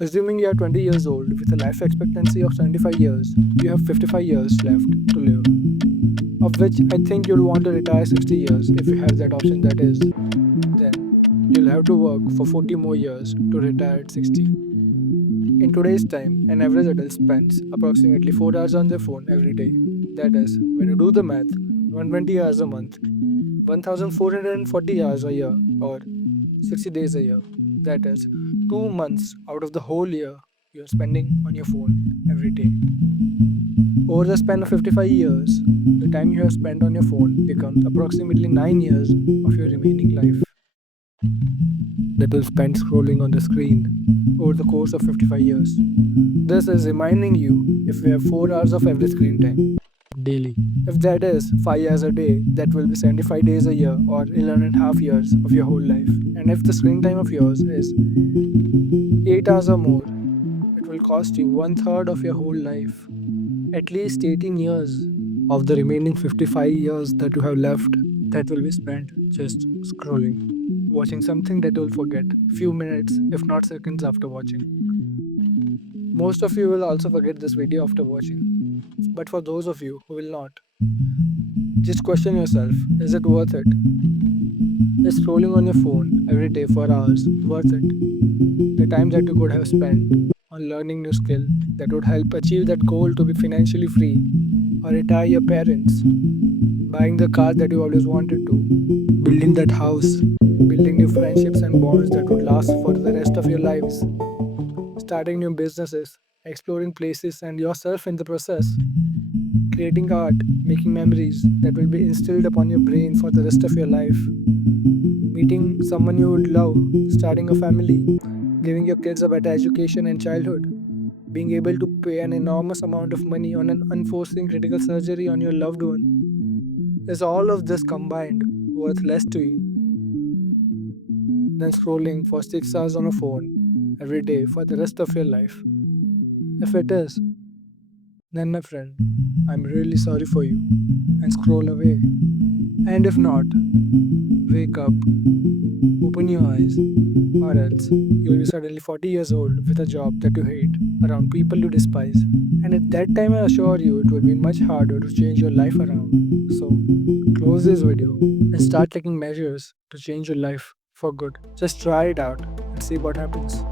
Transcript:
Assuming you are 20 years old with a life expectancy of 75 years, you have 55 years left to live, of which I think you'll want to retire 60 years if you have that option, that is. Then you'll have to work for 40 more years to retire at 60. In today's time, an average adult spends approximately 4 hours on their phone every day. That is, when you do the math, 120 hours a month, 1440 hours a year, or 60 days a year. That is, 2 months out of the whole year you're spending on your phone every day. Over the span of 55 years, the time you have spent on your phone becomes approximately 9 years of your remaining life that will spend scrolling on the screen over the course of 55 years. This is reminding you if you have 4 hours of average screen time daily. If that is 5 hours a day, that will be 75 days a year or 11 and a half years of your whole life. And if the screen time of yours is 8 hours or more, it will cost you one third of your whole life. At least 18 years of the remaining 55 years that you have left that will be spent just scrolling, watching something that you'll forget few minutes, if not seconds after watching. Most of you will also forget this video after watching. But for those of you who will not, just question yourself, is it worth it? Is scrolling on your phone every day for hours worth it? The time that you could have spent on learning new skill that would help achieve that goal to be financially free, or retire your parents, buying the car that you always wanted to, building that house, building new friendships and bonds that would last for the rest of your lives, starting new businesses, exploring places and yourself in the process, creating art, making memories that will be instilled upon your brain for the rest of your life, meeting someone you would love, starting a family, giving your kids a better education in childhood, being able to pay an enormous amount of money on an unforeseen critical surgery on your loved one. Is all of this combined worth less to you than scrolling for 6 hours on a phone every day for the rest of your life? If it is, then my friend, I'm really sorry for you and scroll away. And if not, wake up, open your eyes, or else you'll be suddenly 40 years old with a job that you hate, around people you despise. And at that time, I assure you, it will be much harder to change your life around. So, close this video and start taking measures to change your life for good. Just try it out and see what happens.